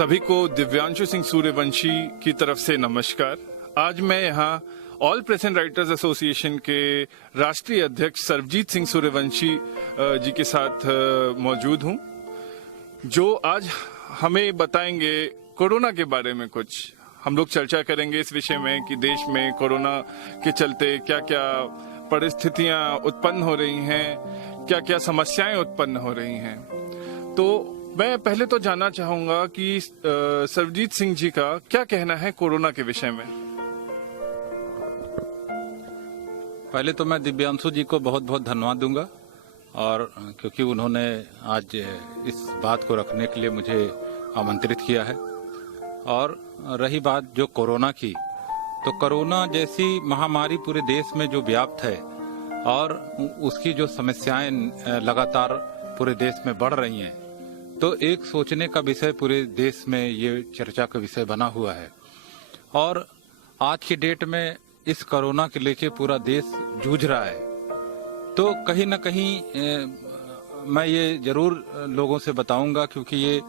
सभी को दिव्यांशु सिंह सूर्यवंशी की तरफ से नमस्कार। आज मैं यहाँ all press and writers association के राष्ट्रीय अध्यक्ष सर्वजीत सिंह सूर्यवंशी जी के साथ मौजूद हूँ, जो आज हमें बताएंगे कोरोना के बारे में। कुछ हम लोग चर्चा करेंगे इस विषय में कि देश में कोरोना के चलते क्या क्या परिस्थितियां उत्पन्न हो रही हैं, क्या क्या समस्याएं उत्पन्न हो रही हैं। तो मैं पहले तो जानना चाहूंगा कि सर्वजीत सिंह जी का क्या कहना है कोरोना के विषय में। पहले तो मैं दिव्यांशु जी को बहुत बहुत धन्यवाद दूंगा, और क्योंकि उन्होंने आज इस बात को रखने के लिए मुझे आमंत्रित किया है। और रही बात जो कोरोना की, तो कोरोना जैसी महामारी पूरे देश में जो व्याप्त है और उसकी जो समस्याएं लगातार पूरे देश में बढ़ रही हैं, तो एक सोचने का विषय पूरे देश में ये चर्चा का विषय बना हुआ है। और आज की डेट में इस कोरोना के लेके पूरा देश जूझ रहा है। तो कहीं न कहीं मैं ये जरूर लोगों से बताऊंगा, क्योंकि ये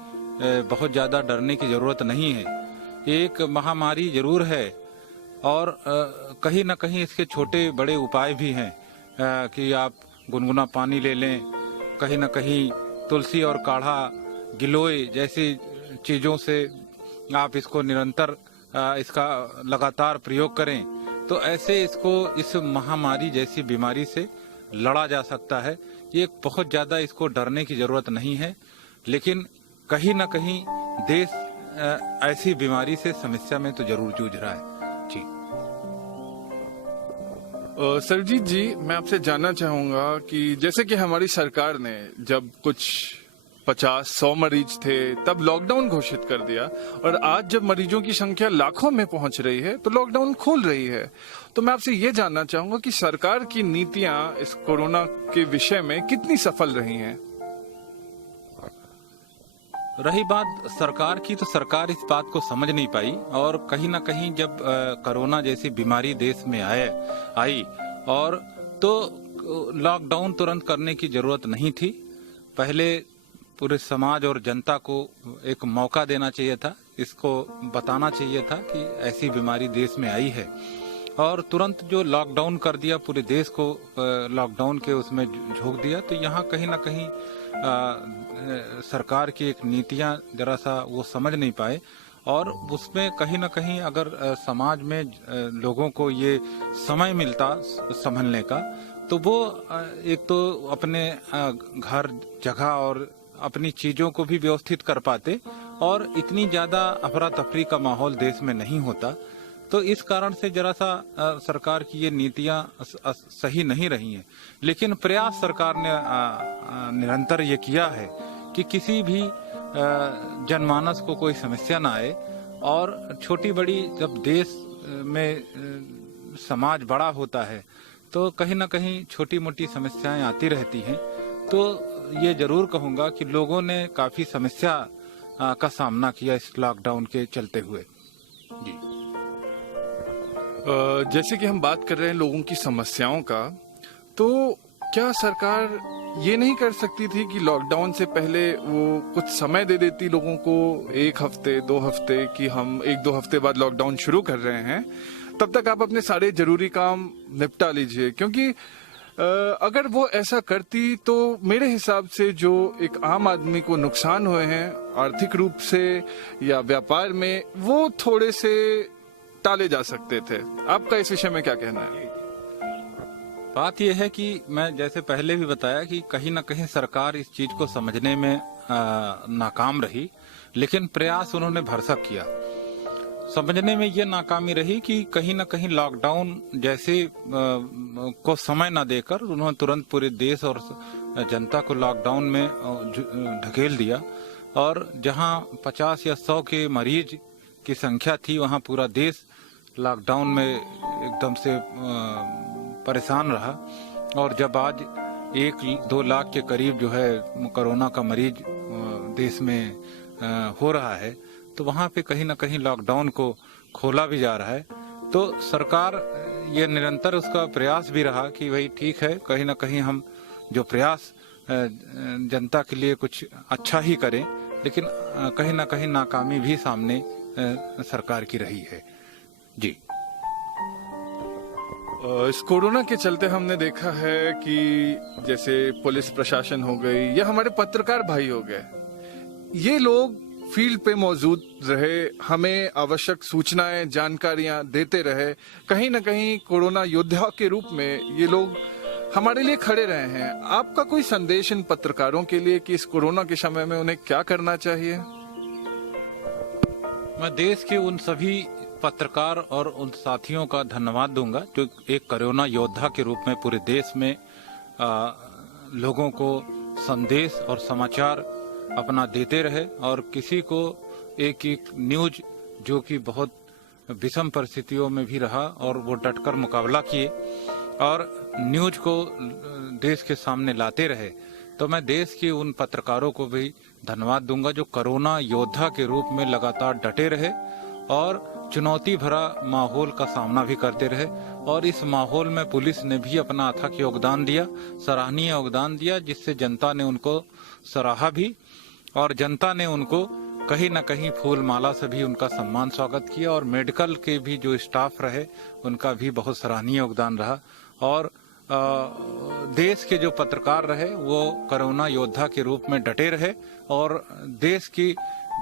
बहुत ज़्यादा डरने की ज़रूरत नहीं है। एक महामारी जरूर है और कहीं न कहीं इसके छोटे बड़े उपाय भी हैं कि आप गुनगुना पानी ले लें, कहीं न कहीं तुलसी और काढ़ा, गिलोय जैसी चीज़ों से आप इसको निरंतर इसका लगातार प्रयोग करें, तो ऐसे इसको इस महामारी जैसी बीमारी से लड़ा जा सकता है। ये बहुत ज़्यादा इसको डरने की ज़रूरत नहीं है, लेकिन कहीं न कहीं देश ऐसी बीमारी से समस्या में तो जरूर जूझ रहा है। जी सरजीत जी, मैं आपसे जानना चाहूंगा कि जैसे कि हमारी सरकार ने जब कुछ 50-100 मरीज थे तब लॉकडाउन घोषित कर दिया, और आज जब मरीजों की संख्या लाखों में पहुंच रही है तो लॉकडाउन खोल रही है। तो मैं आपसे ये जानना चाहूंगा कि सरकार की नीतियां इस कोरोना के विषय में कितनी सफल रही हैं। रही बात सरकार की, तो सरकार इस बात को समझ नहीं पाई, और कहीं ना कहीं जब कोरोना जैसी बीमारी देश में आई और तो लॉकडाउन तुरंत करने की जरूरत नहीं थी। पहले पूरे समाज और जनता को एक मौका देना चाहिए था, इसको बताना चाहिए था कि ऐसी बीमारी देश में आई है, और तुरंत जो लॉकडाउन कर दिया, पूरे देश को लॉकडाउन के उसमें झोंक दिया। तो यहाँ कहीं ना कहीं सरकार की एक नीतियां जरा सा वो समझ नहीं पाए, और उसमें कहीं ना कहीं अगर समाज में लोगों को ये समय मिलता संभलने का, तो वो एक तो अपने घर जगह और अपनी चीजों को भी व्यवस्थित कर पाते, और इतनी ज्यादा अफरा तफरी का माहौल देश में नहीं होता। तो इस कारण से जरा सा सरकार की ये नीतियां सही नहीं रही हैं। लेकिन प्रयास सरकार ने निरंतर ये किया है कि किसी भी जनमानस को कोई समस्या ना आए, और छोटी बड़ी जब देश में समाज बड़ा होता है तो कहीं ना कहीं छोटी मोटी समस्याएं आती रहती हैं। तो ये जरूर कहूंगा कि लोगों ने काफी समस्या का सामना किया इस लॉकडाउन के चलते हुए। जी जैसे कि हम बात कर रहे हैं लोगों की समस्याओं का, तो क्या सरकार ये नहीं कर सकती थी कि लॉकडाउन से पहले वो कुछ समय दे देती लोगों को, 1 हफ्ते 2 हफ्ते, कि हम 1-2 हफ्ते बाद लॉकडाउन शुरू कर रहे हैं, तब तक आप अपने सारे जरूरी काम निपटा लीजिए। क्योंकि अगर वो ऐसा करती तो मेरे हिसाब से जो एक आम आदमी को नुकसान हुए हैं आर्थिक रूप से या व्यापार में, वो थोड़े से टाले जा सकते थे। आपका इस विषय में क्या कहना है? बात यह है कि मैं जैसे पहले भी बताया कि कहीं ना कहीं सरकार इस चीज को समझने में नाकाम रही, लेकिन प्रयास उन्होंने भरसक किया। समझने में ये नाकामी रही कि कहीं ना कहीं लॉकडाउन जैसे को समय न देकर उन्होंने तुरंत पूरे देश और जनता को लॉकडाउन में ढकेल दिया, और जहां 50 या 100 के मरीज की संख्या थी, वहां पूरा देश लॉकडाउन में एकदम से परेशान रहा। और जब आज 1-2 लाख के करीब जो है कोरोना का मरीज देश में हो रहा है, तो वहाँ पे कहीं ना कहीं लॉकडाउन को खोला भी जा रहा है। तो सरकार ये निरंतर उसका प्रयास भी रहा कि भाई ठीक है, कहीं ना कहीं हम जो प्रयास जनता के लिए कुछ अच्छा ही करें, लेकिन कहीं ना कहीं नाकामी भी सामने सरकार की रही है। जी। इस कोरोना के चलते हमने देखा है कि जैसे पुलिस प्रशासन हो गई या हमारे पत्रकार भाई हो गए, ये लोग फील्ड पे मौजूद रहे, हमें आवश्यक सूचनाएं जानकारियां देते रहे। कहीं ना कहीं कोरोना योद्धा के रूप में ये लोग हमारे लिए खड़े रहे हैं। आपका कोई संदेश इन पत्रकारों के लिए कि इस कोरोना के समय में उन्हें क्या करना चाहिए? मैं देश के उन सभी पत्रकार और उन साथियों का धन्यवाद दूंगा जो एक कोरोना योद्धा के रूप में पूरे देश में लोगों को संदेश और समाचार अपना देते रहे, और किसी को एक एक न्यूज जो कि बहुत विषम परिस्थितियों में भी रहा और वो डटकर मुकाबला किए और न्यूज को देश के सामने लाते रहे। तो मैं देश के उन पत्रकारों को भी धन्यवाद दूंगा जो कोरोना योद्धा के रूप में लगातार डटे रहे और चुनौती भरा माहौल का सामना भी करते रहे। और इस माहौल में पुलिस ने भी अपना अथक योगदान दिया, सराहनीय योगदान दिया, जिससे जनता ने उनको सराहा भी और जनता ने उनको कहीं न कहीं फूल माला से भी उनका सम्मान स्वागत किया। और मेडिकल के भी जो स्टाफ रहे उनका भी बहुत सराहनीय योगदान रहा। और देश के जो पत्रकार रहे वो कोरोना योद्धा के रूप में डटे रहे, और देश की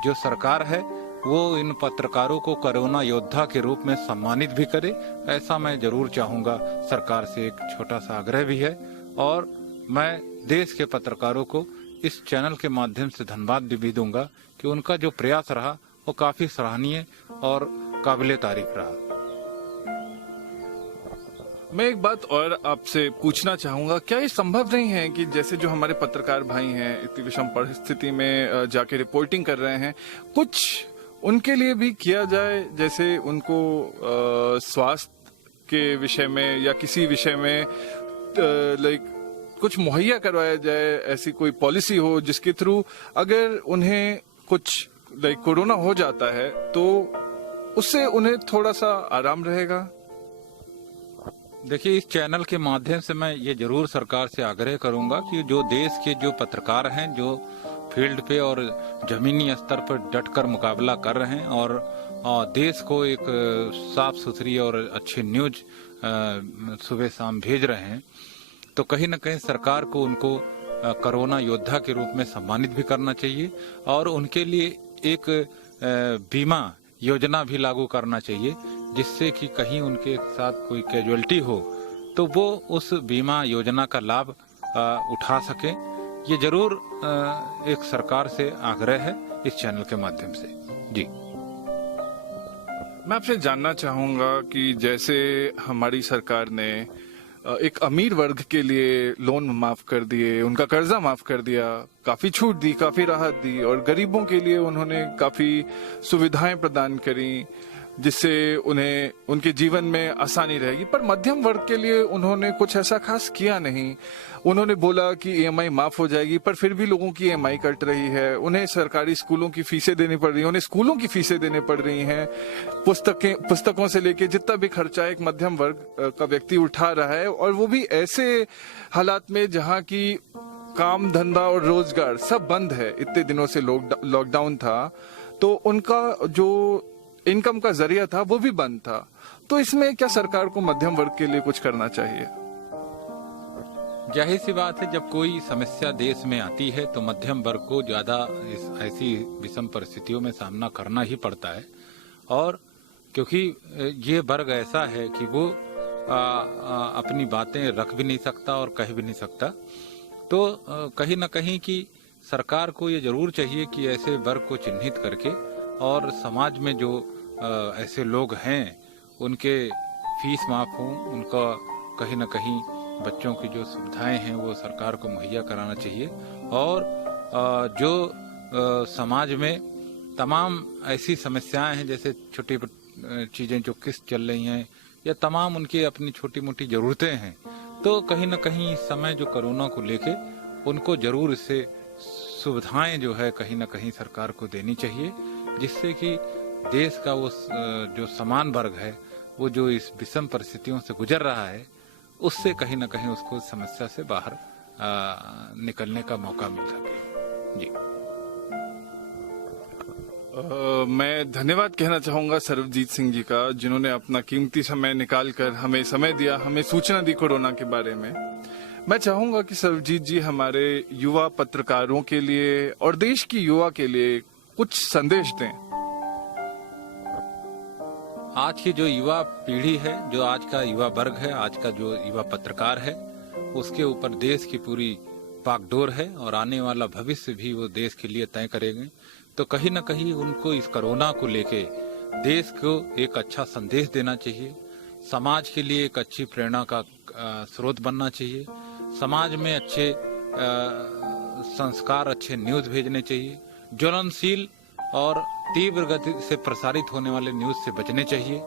जो सरकार है वो इन पत्रकारों को कोरोना योद्धा के रूप में सम्मानित भी करे, ऐसा मैं जरूर चाहूंगा। सरकार से एक छोटा सा आग्रह भी है, और मैं देश के पत्रकारों को इस चैनल के माध्यम से धन्यवाद भी दूंगा कि उनका जो प्रयास रहा वो काफी सराहनीय और काबिले तारीफ रहा। मैं एक बात और आपसे पूछना चाहूंगा, क्या ये संभव नहीं है कि जैसे जो हमारे पत्रकार भाई हैं इतनी विषम परिस्थिति में जाके रिपोर्टिंग कर रहे हैं, कुछ उनके लिए भी किया जाए, जैसे उनको स्वास्थ्य के विषय में या किसी विषय में लाइक कुछ मुहैया करवाया जाए, ऐसी कोई पॉलिसी हो जिसके थ्रू अगर उन्हें कुछ लाइक कोरोना हो जाता है तो उससे उन्हें थोड़ा सा आराम रहेगा। देखिए, इस चैनल के माध्यम से मैं ये जरूर सरकार से आग्रह करूंगा कि जो देश के जो पत्रकार हैं जो फील्ड पे और जमीनी स्तर पर डटकर मुकाबला कर रहे हैं और देश को एक साफ सुथरी और अच्छी न्यूज सुबह शाम भेज रहे हैं, तो कहीं न कहीं सरकार को उनको कोरोना योद्धा के रूप में सम्मानित भी करना चाहिए और उनके लिए एक बीमा योजना भी लागू करना चाहिए, जिससे कि कहीं उनके साथ कोई कैजुअल्टी हो तो वो उस बीमा योजना का लाभ उठा सके। ये जरूर एक सरकार से आग्रह है इस चैनल के माध्यम से। जी, मैं आपसे जानना चाहूंगा कि जैसे हमारी सरकार ने एक अमीर वर्ग के लिए लोन माफ कर दिए, उनका कर्जा माफ कर दिया, काफी छूट दी, काफी राहत दी, और गरीबों के लिए उन्होंने काफी सुविधाएं प्रदान करी जिससे उन्हें उनके जीवन में आसानी रहेगी। पर मध्यम वर्ग के लिए उन्होंने कुछ ऐसा खास किया नहीं। उन्होंने बोला कि ईएमआई माफ हो जाएगी, पर फिर भी लोगों की ईएमआई कट रही है, उन्हें सरकारी स्कूलों की फीसें देनी पड़ रही हैं, उन्हें स्कूलों की फीसें देनी पड़ रही हैं, पुस्तकों से लेके जितना भी खर्चा एक मध्यम वर्ग का व्यक्ति उठा रहा है, और वो भी ऐसे हालात में जहाँ की काम धंधा और रोजगार सब बंद है। इतने दिनों से लॉकडाउन था तो उनका जो इनकम का जरिया था वो भी बंद था। तो इसमें क्या सरकार को मध्यम वर्ग के लिए कुछ करना चाहिए? जाहिर सी बात है, जब कोई समस्या देश में आती है तो मध्यम वर्ग को ज्यादा ऐसी विषम परिस्थितियों में सामना करना ही पड़ता है, और क्योंकि ये वर्ग ऐसा है कि वो अपनी बातें रख भी नहीं सकता और कह भी नहीं सकता। तो कहीं न कहीं की सरकार को ये जरूर चाहिए कि ऐसे वर्ग को चिन्हित करके और समाज में जो ऐसे लोग हैं उनके फीस माफ हो, उनका कहीं न कहीं बच्चों की जो सुविधाएं हैं वो सरकार को मुहैया कराना चाहिए। और जो समाज में तमाम ऐसी समस्याएं हैं जैसे छोटी चीजें जो किस्त चल रही हैं या तमाम उनकी अपनी छोटी मोटी जरूरतें हैं, तो कहीं न कहीं इस समय जो कोरोना को लेके उनको जरूर इससे सुविधाएं जो है कहीं न कहीं सरकार को देनी चाहिए, जिससे कि देश का वो जो समान वर्ग है वो जो इस विषम परिस्थितियों से गुजर रहा है उससे कहीं न कहीं उसको समस्या से बाहर निकलने का मौका मिल सके। जी, मैं धन्यवाद कहना चाहूंगा सर्वजीत सिंह जी का, जिन्होंने अपना कीमती समय निकालकर हमें समय दिया, हमें सूचना दी कोरोना के बारे में। मैं चाहूंगा कि सर्वजीत जी हमारे युवा पत्रकारों के लिए और देश की युवा के लिए कुछ संदेश दें। आज की जो युवा पीढ़ी है, जो आज का युवा वर्ग है, आज का जो युवा पत्रकार है, उसके ऊपर देश की पूरी बागडोर है और आने वाला भविष्य भी वो देश के लिए तय करेंगे। तो कहीं न कहीं उनको इस कोरोना को लेके देश को एक अच्छा संदेश देना चाहिए, समाज के लिए एक अच्छी प्रेरणा का स्रोत बनना चाहिए, समाज में अच्छे संस्कार, अच्छे न्यूज भेजने चाहिए, ज्वलनशील और तीव्र गति से प्रसारित होने वाले न्यूज से बचने चाहिए।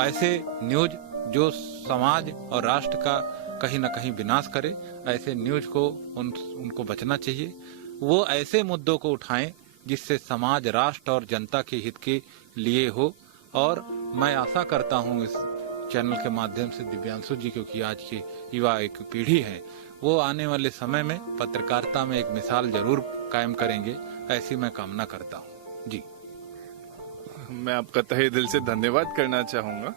ऐसे न्यूज जो समाज और राष्ट्र का कहीं न कहीं विनाश करे, ऐसे न्यूज को उनको बचना चाहिए। वो ऐसे मुद्दों को उठाएं जिससे समाज, राष्ट्र और जनता के हित के लिए हो। और मैं आशा करता हूं इस चैनल के माध्यम से दिव्यांशु जी, क्योंकि आज की युवा एक पीढ़ी है, वो आने वाले समय में पत्रकारिता में एक मिसाल जरूर कायम करेंगे, ऐसी मैं कामना करता हूं जी। मैं आपका तहे दिल से धन्यवाद करना चाहूंगा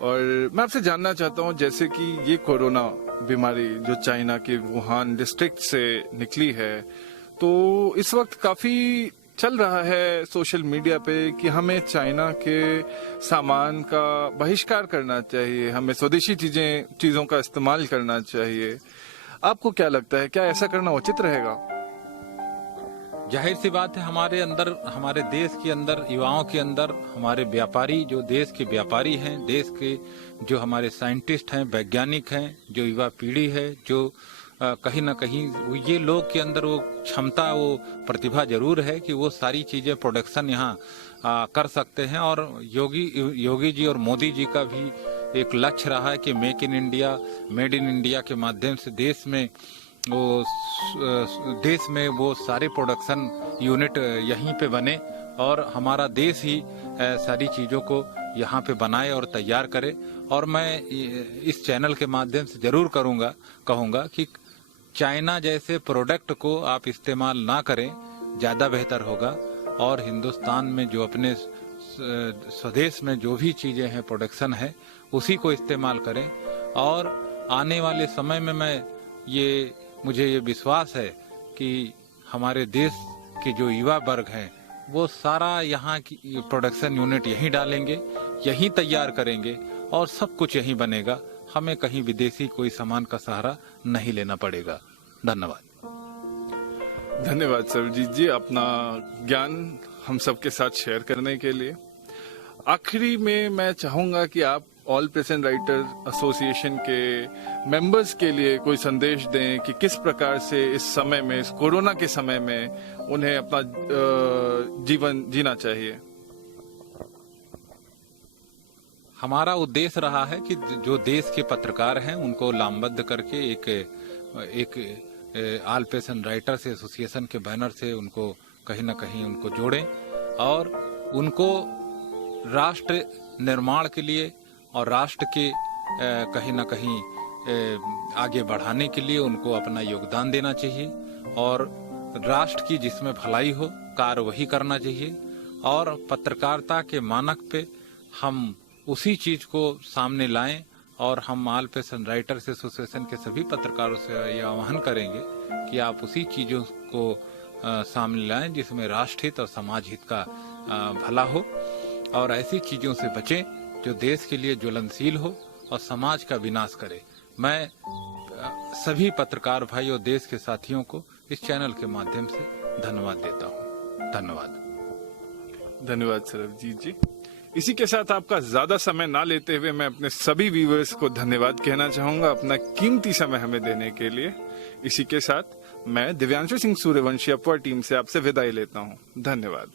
और मैं आपसे जानना चाहता हूं, जैसे कि ये कोरोना बीमारी जो चाइना के वुहान डिस्ट्रिक्ट से निकली है, तो इस वक्त काफी चल रहा है सोशल मीडिया पे कि हमें चाइना के सामान का बहिष्कार करना चाहिए, हमें स्वदेशी चीजों का इस्तेमाल करना चाहिए। आपको क्या लगता है, क्या ऐसा करना उचित रहेगा? जाहिर सी बात है, हमारे अंदर, हमारे देश के अंदर, युवाओं के अंदर, हमारे व्यापारी, जो देश के व्यापारी हैं, देश के जो हमारे साइंटिस्ट हैं, वैज्ञानिक हैं, जो युवा पीढ़ी है, जो कहीं न कहीं ये लोग के अंदर वो क्षमता, वो प्रतिभा जरूर है कि वो सारी चीजें प्रोडक्शन यहाँ कर सकते हैं। और योगी जी और मोदी जी का भी एक लक्ष्य रहा है कि make in India, made in India के माध्यम से देश में वो सारे प्रोडक्शन यूनिट यहीं पे बने और हमारा देश ही सारी चीजों को यहाँ पे बनाए और तैयार करे। और मैं इस चैनल के माध्यम से जरूर कहूँगा कि चाइना जैसे प्रोडक्ट को आप इस्तेमाल ना करें, ज्यादा बेहतर होगा। और हिंदुस्तान में जो अपने स्वदेश में जो भी चीजें हैं, प्रोडक्शन है, उसी को इस्तेमाल करें। और आने वाले समय में मुझे ये विश्वास है कि हमारे देश के जो युवा वर्ग हैं, वो सारा यहाँ की प्रोडक्शन यूनिट यहीं डालेंगे, यहीं तैयार करेंगे और सब कुछ यहीं बनेगा। हमें कहीं विदेशी कोई सामान का सहारा नहीं लेना पड़ेगा। धन्यवाद। धन्यवाद सर्वजीत जी, अपना ज्ञान हम सबके साथ शेयर करने के लिए। आखिरी में मैं चाहूंगा कि आप all press and writer association के मेंबर्स के लिए कोई संदेश दें कि किस प्रकार से इस समय में, इस कोरोना के समय में उन्हें अपना जीवन जीना चाहिए। हमारा उद्देश्य रहा है कि जो देश के पत्रकार हैं उनको लामबद्ध करके एक all press and writers association के बैनर से उनको कहीं न कहीं उनको जोड़ें और उनको राष्ट्र निर्माण के लिए और राष्ट्र के कहीं न कहीं आगे बढ़ाने के लिए उनको अपना योगदान देना चाहिए। और राष्ट्र की जिसमें भलाई हो, कार्य वही करना चाहिए। और पत्रकारिता के मानक पे हम उसी चीज को सामने लाएं। और हम all press and writers association के सभी पत्रकारों से यह आह्वान करेंगे कि आप उसी चीजों को सामने लाएं जिसमें राष्ट्र हित और समाज हित का भला हो। और ऐसी चीजों से बचें जो देश के लिए ज्वलनशील हो और समाज का विनाश करे। मैं सभी पत्रकार भाई और देश के साथियों को इस चैनल के माध्यम से धन्यवाद देता हूँ। धन्यवाद सरबजीत जी। इसी के साथ आपका ज्यादा समय ना लेते हुए मैं अपने सभी व्यूअर्स को धन्यवाद कहना चाहूंगा अपना कीमती समय हमें देने के लिए। इसी के साथ मैं दिव्यांशु सिंह सूर्यवंशी अपवर टीम से आपसे विदाई लेता हूँ। धन्यवाद।